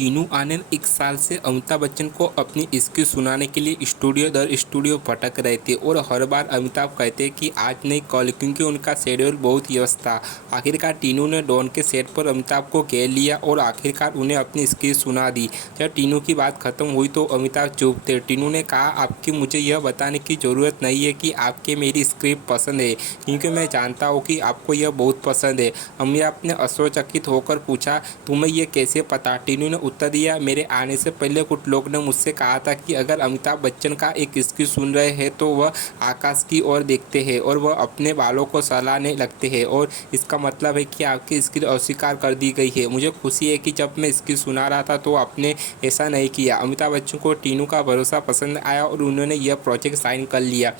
टीनू आनंद एक साल से अमिताभ बच्चन को अपनी स्किल सुनाने के लिए स्टूडियो दर स्टूडियो भटक रहे थे और हर बार अमिताभ कहते कि आज नहीं कल, क्योंकि उनका शेड्यूल बहुत व्यस्त था। आखिरकार टीनू ने डॉन के सेट पर अमिताभ को घेर लिया और आखिरकार उन्हें अपनी स्किल सुना दी। जब टीनू की बात खत्म हुई तो अमिताभ चुप थे। टीनू ने कहा, आपकी मुझे यह बताने की ज़रूरत नहीं है कि आपके मेरी स्क्रिप्ट पसंद है, क्योंकि मैं जानता हूँ कि आपको यह बहुत पसंद है। अमिताभ ने आश्चर्यचकित होकर पूछा, तुम्हें यह कैसे पता? टीनू ने उत्तर दिया, मेरे आने से पहले कुछ लोग ने मुझसे कहा था कि अगर अमिताभ बच्चन का एक स्किल सुन रहे हैं तो वह आकाश की ओर देखते हैं और वह अपने बालों को सहलाने लगते हैं, और इसका मतलब है कि आपकी स्किल अस्वीकार कर दी गई है। मुझे खुशी है कि जब मैं स्किल सुना रहा था तो आपने ऐसा नहीं किया। अमिताभ बच्चन को टीनू का भरोसा पसंद आया और उन्होंने यह प्रोजेक्ट साइन कर लिया।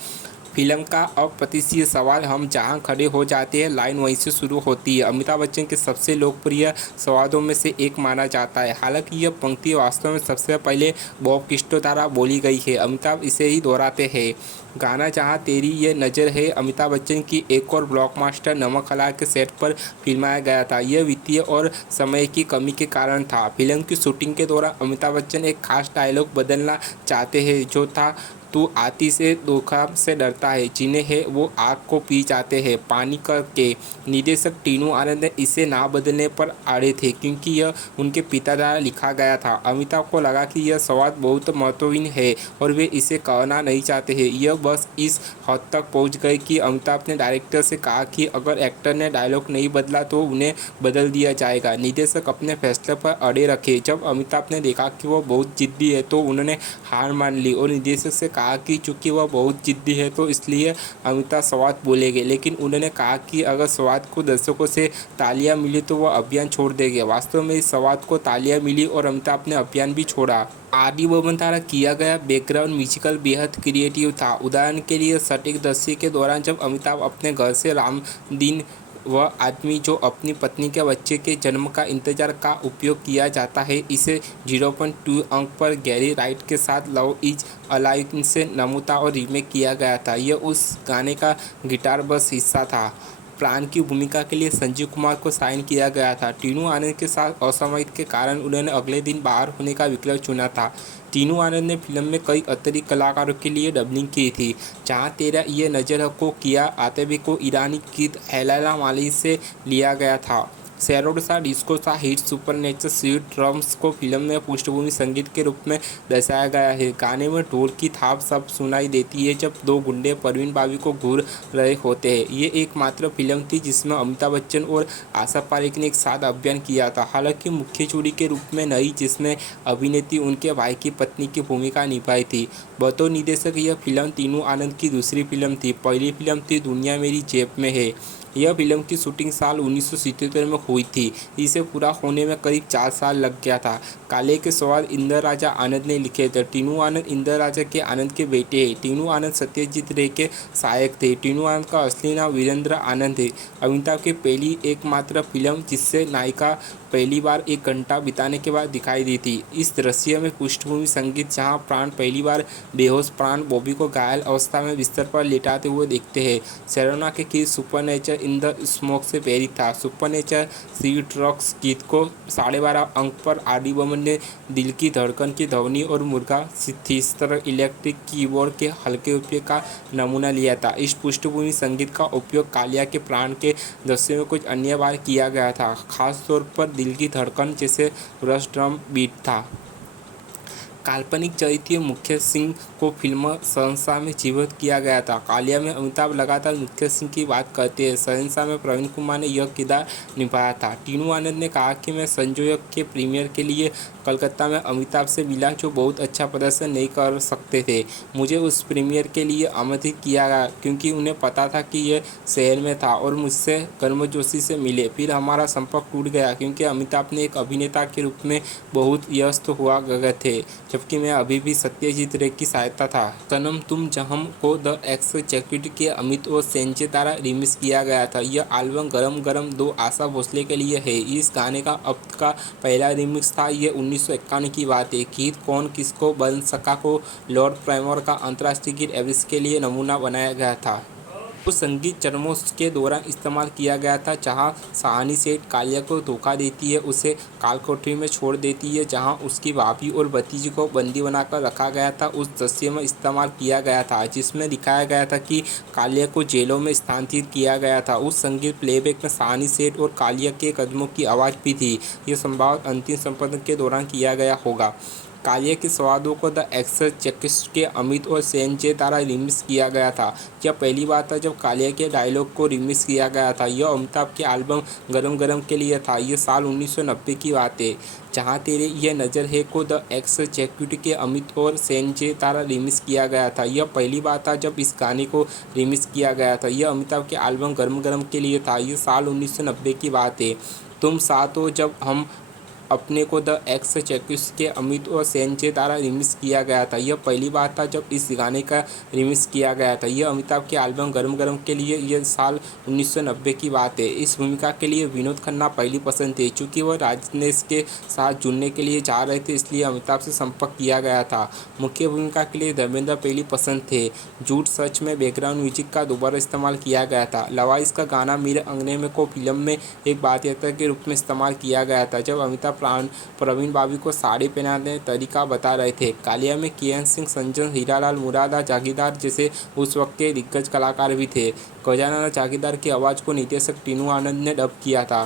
फिल्म का अप्रत्याशित सवाल, हम जहां खड़े हो जाते हैं लाइन वहीं से शुरू होती है, अमिताभ बच्चन के सबसे लोकप्रिय संवादों में से एक माना जाता है। हालांकि यह पंक्ति वास्तव में सबसे पहले बॉब किस्टो द्वारा बोली गई है। अमिताभ इसे ही दोहराते हैं। गाना जहां तेरी ये नज़र है अमिताभ बच्चन की एक और ब्लॉकबस्टर नमक हलाल के सेट पर फिल्माया गया था। यह वित्तीय और समय की कमी के कारण था। फिल्म की शूटिंग के दौरान अमिताभ बच्चन एक खास डायलॉग बदलना चाहते हैं, जो था, तू आती से धोखा से डरता है, जिन्हें है वो आग को पी जाते हैं पानी करके। निर्देशक टीनू आनंद ने इसे ना बदलने पर अड़े थे, क्योंकि यह उनके पिता द्वारा लिखा गया था। अमिताभ को लगा कि यह संवाद बहुत महत्वहीन है और वे इसे कहना नहीं चाहते हैं। यह बस इस हद तक पहुंच गई कि अमिताभ ने डायरेक्टर से कहा कि अगर एक्टर ने डायलॉग नहीं बदला तो उन्हें बदल दिया जाएगा। निर्देशक अपने फैसले पर अड़े रखे। जब अमिताभ ने देखा कि वह बहुत जिद्दी है तो उन्होंने हार मान ली और निर्देशक से कहा कि चूंकि वह बहुत जिद्दी है तो इसलिए अमिताभ संवाद बोलेंगे, लेकिन उन्होंने कहा कि अगर संवाद को दर्शकों से तालियां मिली तो वह अभियान छोड़ देंगे। वास्तव में इस संवाद को तालियां मिली और अमिताभ ने अभियान भी छोड़ा। आदि बर्मन द्वारा किया गया बैकग्राउंड म्यूजिकल बेहद क्रिएटिव था। उदाहरण के लिए सटीक दृश्य के दौरान जब अमिताभ अपने घर से रामदीन, वह आदमी जो अपनी पत्नी के बच्चे के जन्म का इंतजार का उपयोग किया जाता है, इसे 0.2 अंक पर गैरी राइट के साथ लव इज अलाइव से नमूता और रीमेक किया गया था। यह उस गाने का गिटार बस हिस्सा था। प्राण की भूमिका के लिए संजीव कुमार को साइन किया गया था। टीनू आनंद के साथ असहमति के कारण उन्होंने अगले दिन बाहर होने का विकल्प चुना था। टीनू आनंद ने फिल्म में कई अतिरिक्त कलाकारों के लिए डबिंग की थी। जहां तेरा ये नज़र को किया आतिफ को ईरानी गीत हैलाला माली से लिया गया था। सैरोड सा डिस्को सा हिट सुपरनेचर स्वीट ड्रम्स को फिल्म में पृष्ठभूमि संगीत के रूप में दर्शाया गया है। गाने में ढोल की थाप सब सुनाई देती है जब दो गुंडे परवीन बाबी को घूर रहे होते हैं। ये एकमात्र फिल्म थी जिसमें अमिताभ बच्चन और आशा पारेख ने एक साथ अभियान किया था, हालांकि मुख्य जोड़ी के रूप में नहीं, जिसमें अभिनेत्री उनके भाई की पत्नी की भूमिका निभाई थी। बतौर निर्देशक यह फिल्म टीनू आनंद की दूसरी फिल्म थी। पहली फिल्म थी दुनिया मेरी जेब में है। यह फिल्म की शूटिंग साल 1977 में हुई थी। इसे पूरा होने में करीब 4 साल लग गया था। काले के सवाल इंदिरा राजा आनंद ने लिखे थे। टीनू आनंद इंदिरा राजा के आनंद के बेटे हैं। टीनू आनंद सत्यजीत रे के सहायक थे। टीनू आनंद का असली नाम वीरेंद्र आनंद है। अमिताभ की पहली एकमात्र फिल्म जिससे नायिका पहली बार 1 घंटा बिताने के बाद दिखाई दी थी। इस दृश्य में पृष्ठभूमि संगीत जहां प्राण पहली बार बेहोश प्राण बॉबी को घायल अवस्था में बिस्तर पर लेटाते हुए देखते हैं। सेरोना के गीत सुपरनेचर इन द स्मोक से प्रेरित था। सुपरनेचर स्वीट रॉक्स गीत को 12.5 अंक पर आदि बर्मन ने दिल की धड़कन की ध्वनि और मुर्गा सितार इलेक्ट्रिक कीबोर्ड के हल्के उपयोग का नमूना लिया था। इस पृष्ठभूमि संगीत का उपयोग कालिया के प्राण के दृश्य में कुछ अन्य बार किया गया था, खासतौर पर दिल की धड़कन जैसे रश ड्रम बीट था। काल्पनिक चरित्र मुख्य सिंह को फिल्म शहंशाह में जीवित किया गया था। कालिया में अमिताभ लगातार मुख्य सिंह की बात करते हैं। शहंशाह में प्रवीण कुमार ने यह किरदार निभाया था। टीनू आनंद ने कहा कि मैं संजोयक के प्रीमियर के लिए कलकत्ता में अमिताभ से मिला, जो बहुत अच्छा प्रदर्शन नहीं कर सकते थे। मुझे उस प्रीमियर के लिए आमंत्रित किया गया क्योंकि उन्हें पता था कि यह शहर में था और मुझसे गर्मजोशी से मिले। फिर हमारा संपर्क टूट गया क्योंकि अमिताभ ने एक अभिनेता के रूप में बहुत व्यस्त हुआ गए थे, जबकि मैं अभी भी सत्यजीत रे की सहायता था। सनम तुम जहम को द एक्स चैक्यूट के अमित और सेंचे द्वारा रिमिक्स किया गया था। यह एल्बम गरम गरम 2 आशा भोसले के लिए है। इस गाने का अब का पहला रिमिक्स था। ये 1951 की बात है। गीत कौन किसको बन सका को लॉर्ड प्राइमर का अंतर्राष्ट्रीय गीत एवरेस्ट के लिए नमूना बनाया गया था। उस संगीत चरमों के दौरान इस्तेमाल किया गया था जहां सहानी सेठ कालिया को धोखा देती है, उसे कालकोठरी में छोड़ देती है जहां उसकी भाभी और भतीजी को बंदी बनाकर रखा गया था। उस दृश्य में इस्तेमाल किया गया था जिसमें दिखाया गया था कि कालिया को जेलों में स्थानांतरित किया गया था। उस संगीत प्लेबैक में सहानी सेठ और कालिया के कदमों की आवाज़ भी थी। यह संभवतः अंतिम संपादन के दौरान किया गया होगा। कालिया के स्वादों को द एक्सोर्सिस्ट के अमित और सेनजे द्वारा रिमिक्स किया गया था। यह पहली बार था जब कालिया के डायलॉग को रिमिक्स किया गया था। यह अमिताभ के एल्बम गरम गरम के लिए था। यह साल 1990 की बात है। जहाँ तेरे ये नज़र है को द एक्सोर्सिस्ट के अमित और सेनजे द्वारा रिमिक्स किया गया था। यह पहली बार था जब इस गाने को रिमिक्स किया गया था। यह अमिताभ के एल्बम गरम गरम के लिए था। यह साल 1990 की बात है। तुम साथ हो जब हम अपने को द एक्सोर्सिस्ट के अमित और सेनजे द्वारा रिमिक्स किया गया था। यह पहली बार था जब इस गाने का रिमिक्स किया गया था। यह अमिताभ के एल्बम गरम गरम के लिए यह साल 1990 की बात है। इस भूमिका के लिए विनोद खन्ना पहली पसंद थे। चूँकि वह राजनेश के साथ जुड़ने के लिए जा रहे थे इसलिए अमिताभ से संपर्क किया गया था। मुख्य भूमिका के लिए धर्मेंद्र पहली पसंद थे। झूठ सच में बैकग्राउंड म्यूजिक का दोबारा इस्तेमाल किया गया था। लवाइस का गाना मेरे अंगने में को फिल्म में एक वाद्ययंत्र के रूप में इस्तेमाल किया गया था जब अमिताभ प्रवीण बाबी को साड़ी पहनाने तरीका बता रहे थे। कालिया में के.एन. सिंह, संजन, हीरालाल मुरादा जागीरदार जैसे उस वक्त के दिग्गज कलाकार भी थे। गजानन जागीरदार की आवाज़ को निर्देशक टीनू आनंद ने डब किया था।